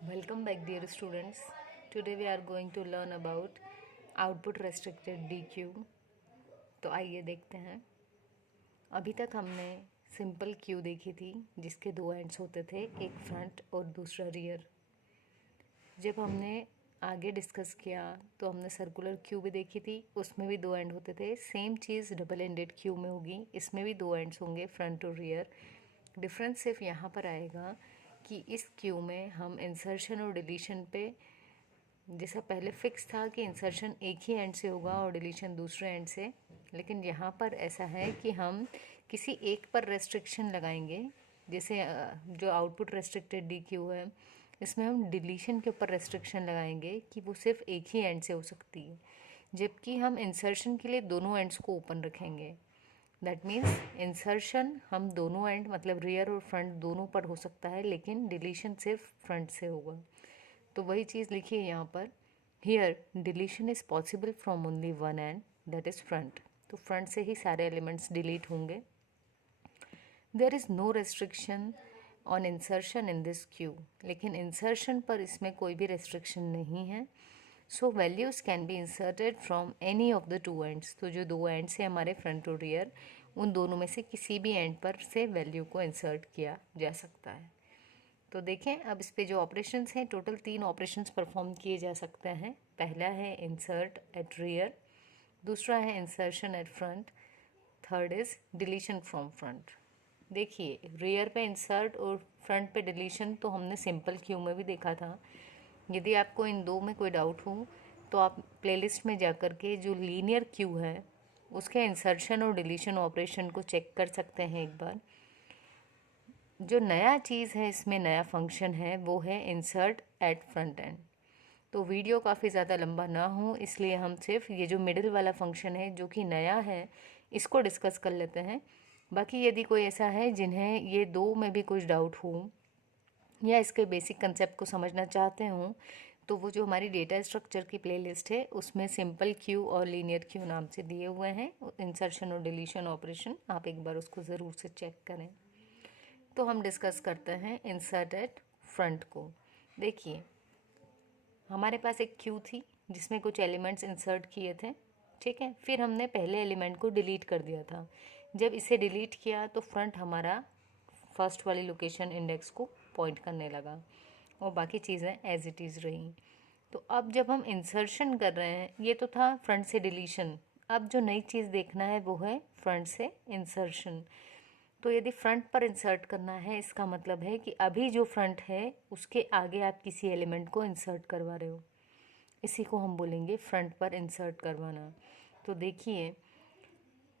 Welcome back, dear students. Today we are going to learn about output restricted DQ. तो आइए देखते हैं। अभी तक हमने सिंपल क्यू देखी थी जिसके दो एंड्स होते थे, एक फ्रंट और दूसरा रियर। जब हमने आगे डिस्कस किया तो हमने सर्कुलर क्यू भी देखी थी, उसमें भी दो एंड होते थे। सेम चीज़ डबल एंडेड क्यू में होगी, इसमें भी दो एंड्स होंगे, फ्रंट और रियर। डिफरेंस सिर्फ यहाँ पर आएगा कि इस क्यू में हम इंसर्शन और डिलीशन पे, जैसा पहले फिक्स था कि इंसर्शन एक ही एंड से होगा और डिलीशन दूसरे एंड से, लेकिन यहाँ पर ऐसा है कि हम किसी एक पर रेस्ट्रिक्शन लगाएंगे। जैसे जो आउटपुट रेस्ट्रिक्टेड डी क्यू है, इसमें हम डिलीशन के ऊपर रेस्ट्रिक्शन लगाएंगे कि वो सिर्फ एक ही एंड से हो सकती है, जबकि हम इंसर्शन के लिए दोनों एंड्स को ओपन रखेंगे। दैट मीन्स इंसर्शन हम दोनों एंड मतलब रियर और फ्रंट दोनों पर हो सकता है, लेकिन डिलीशन सिर्फ फ्रंट से होगा। तो वही चीज़ लिखिए यहाँ पर, here deletion is possible from only one end that is front. तो फ्रंट से ही सारे एलिमेंट्स डिलीट होंगे। There is no restriction on insertion in this queue, लेकिन इंसर्शन पर इसमें कोई भी रेस्ट्रिक्शन नहीं है। So values can be inserted from any of the two ends. तो जो दो एंड्स हैं हमारे फ्रंट और रियर, उन दोनों में से किसी भी एंड पर से वैल्यू को इंसर्ट किया जा सकता है। तो देखें, अब इस पे जो ऑपरेशंस हैं, टोटल 3 ऑपरेशंस परफॉर्म किए जा सकते हैं। पहला है इंसर्ट एट रियर, दूसरा है insertion at front, third is deletion from front. देखिए, रियर पे इंसर्ट और फ्रंट पे डिलीशन तो हमने सिंपल क्यू में भी देखा था। यदि आपको इन दो में कोई डाउट हो तो आप प्लेलिस्ट में जा कर के जो लीनियर क्यू है उसके इंसर्शन और डिलीशन ऑपरेशन को चेक कर सकते हैं एक बार। जो नया चीज़ है, इसमें नया फंक्शन है, वो है इंसर्ट एट फ्रंट एंड। तो वीडियो काफ़ी ज़्यादा लंबा ना हो इसलिए हम सिर्फ ये जो मिडिल वाला फंक्शन है जो कि नया है इसको डिस्कस कर लेते हैं। बाकी यदि कोई ऐसा है जिन्हें ये दो में भी कुछ डाउट हो या इसके बेसिक कंसेप्ट को समझना चाहते हों, तो वो जो हमारी डेटा स्ट्रक्चर की प्लेलिस्ट है उसमें सिंपल क्यू और लीनियर क्यू नाम से दिए हुए हैं इंसर्शन और डिलीशन ऑपरेशन, आप एक बार उसको ज़रूर से चेक करें। तो हम डिस्कस करते हैं इंसर्ट एट फ्रंट को। देखिए, हमारे पास एक क्यू थी जिसमें कुछ एलिमेंट्स इंसर्ट किए थे, ठीक है। फिर हमने पहले एलिमेंट को डिलीट कर दिया था। जब इसे डिलीट किया तो फ्रंट हमारा फर्स्ट वाली लोकेशन इंडेक्स को पॉइंट करने लगा और बाकी चीज़ें एज इट इज़ रहीं। तो अब जब हम इंसर्शन कर रहे हैं, ये तो था फ्रंट से डिलीशन, अब जो नई चीज़ देखना है वो है फ्रंट से इंसर्शन। तो यदि फ्रंट पर इंसर्ट करना है, इसका मतलब है कि अभी जो फ्रंट है उसके आगे आप किसी एलिमेंट को इंसर्ट करवा रहे हो, इसी को हम बोलेंगे फ्रंट पर इंसर्ट करवाना। तो देखिए,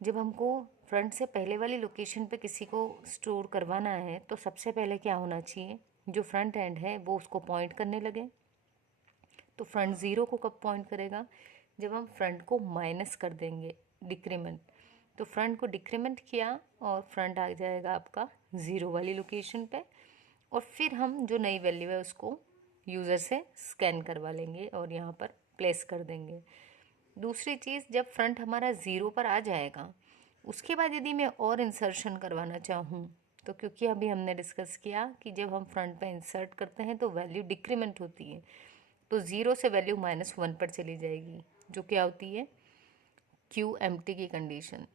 जब हमको फ्रंट से पहले वाली लोकेशन पे किसी को स्टोर करवाना है तो सबसे पहले क्या होना चाहिए, जो फ्रंट एंड है वो उसको पॉइंट करने लगे। तो फ्रंट ज़ीरो को कब पॉइंट करेगा, जब हम फ्रंट को माइनस कर देंगे, डिक्रीमेंट। तो फ्रंट को डिक्रीमेंट किया और फ्रंट आ जाएगा आपका ज़ीरो वाली लोकेशन पे, और फिर हम जो नई वैल्यू है उसको यूज़र से स्कैन करवा लेंगे और यहाँ पर प्लेस कर देंगे। दूसरी चीज़, जब फ्रंट हमारा ज़ीरो पर आ जाएगा उसके बाद यदि मैं और इंसर्शन करवाना चाहूँ, तो क्योंकि अभी हमने डिस्कस किया कि जब हम फ्रंट पे इंसर्ट करते हैं तो वैल्यू डिक्रीमेंट होती है, तो ज़ीरो से वैल्यू -1 पर चली जाएगी, जो क्या होती है क्यू एम्प्टी की कंडीशन।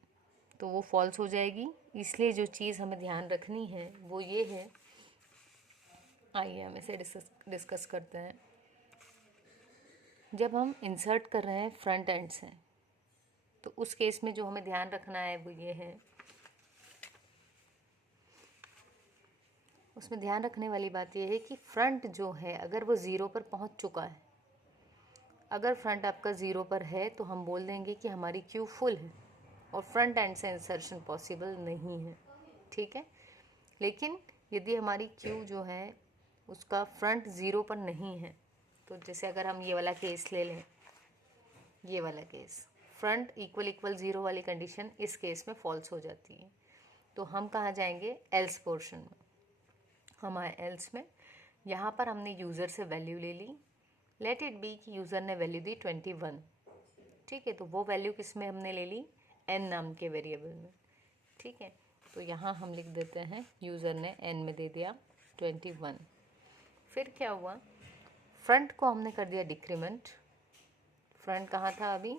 तो वो फॉल्स हो जाएगी। इसलिए जो चीज़ हमें ध्यान रखनी है वो ये है, आइए हम इसे डिस्कस करते हैं। जब हम इंसर्ट कर रहे हैं फ्रंट एंड से, तो उस केस में जो हमें ध्यान रखना है वो ये है, उसमें ध्यान रखने वाली बात यह है कि फ्रंट जो है अगर वो ज़ीरो पर पहुंच चुका है, अगर फ्रंट आपका ज़ीरो पर है तो हम बोल देंगे कि हमारी क्यू फुल है और फ्रंट एंड से इंसर्शन पॉसिबल नहीं है, ठीक है। लेकिन यदि हमारी क्यू जो है उसका फ्रंट ज़ीरो पर नहीं है, तो जैसे अगर हम ये वाला केस ले लें, ये वाला case front equal equal zero वाली कंडीशन इस केस में फॉल्स हो जाती है, तो हम कहाँ जाएंगे, एल्स पोर्शन में। हम आए एल्स में, यहाँ पर हमने यूज़र से वैल्यू ले ली, लेट इट बी कि यूज़र ने वैल्यू दी 21, ठीक है। तो वो वैल्यू किस में हमने ले ली, एन नाम के वेरिएबल में, ठीक है। तो यहाँ हम लिख देते हैं यूज़र ने एन में दे दिया 21। फिर क्या हुआ, फ्रंट को हमने कर दिया डिक्रीमेंट। फ्रंट कहाँ था, अभी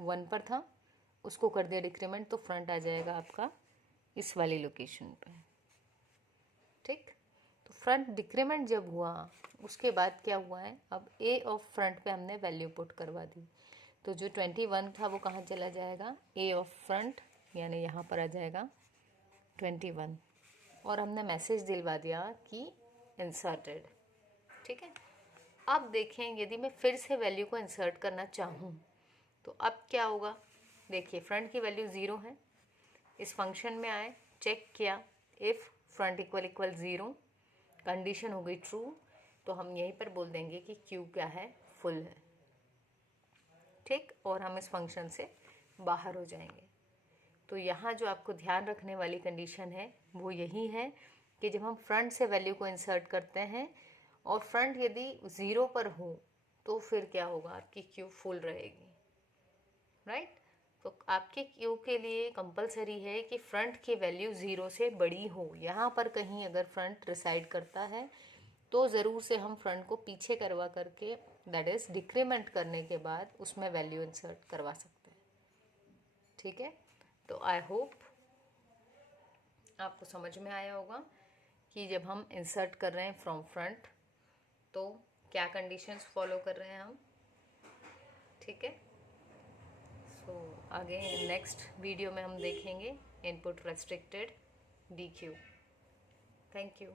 1 पर था, उसको कर दिया डिक्रीमेंट, तो फ्रंट आ जाएगा आपका इस वाली लोकेशन पे। ठीक, तो फ्रंट डिक्रीमेंट जब हुआ उसके बाद क्या हुआ है, अब ए ऑफ फ्रंट पे हमने वैल्यू पुट करवा दी। तो जो 21 था वो कहाँ चला जाएगा, ए ऑफ फ्रंट, यानी यहाँ पर आ जाएगा 21, और हमने मैसेज दिलवा दिया कि इंसर्टेड। ठीक है, अब देखें यदि मैं फिर से वैल्यू को इंसर्ट करना चाहूँ तो अब क्या होगा। देखिए फ्रंट की वैल्यू 0 है, इस फंक्शन में आए, चेक किया, if front equal equal 0, condition हो गई ट्रू, तो हम यहीं पर बोल देंगे कि क्यू क्या है, फुल है। ठीक, और हम इस फंक्शन से बाहर हो जाएंगे। तो यहाँ जो आपको ध्यान रखने वाली कंडीशन है वो यही है कि जब हम फ्रंट से वैल्यू को इंसर्ट करते हैं और फ्रंट यदि 0 पर हो तो फिर क्या होगा, आपकी क्यू फुल रहेगी। राइट, तो आपके क्यू के लिए कंपलसरी है कि फ्रंट की वैल्यू 0 से बड़ी हो। यहाँ पर कहीं अगर फ्रंट रिसाइड करता है तो ज़रूर से हम फ्रंट को पीछे करवा करके, दैट इज़ डिक्रीमेंट करने के बाद उसमें वैल्यू इंसर्ट करवा सकते हैं। ठीक है, तो आई होप आपको समझ में आया होगा कि जब हम इंसर्ट कर रहे हैं फ्रॉम फ्रंट तो क्या कंडीशंस फॉलो कर रहे हैं हम। ठीक है, सो आगे नेक्स्ट वीडियो में हम देखेंगे input restricted DQ। Thank you.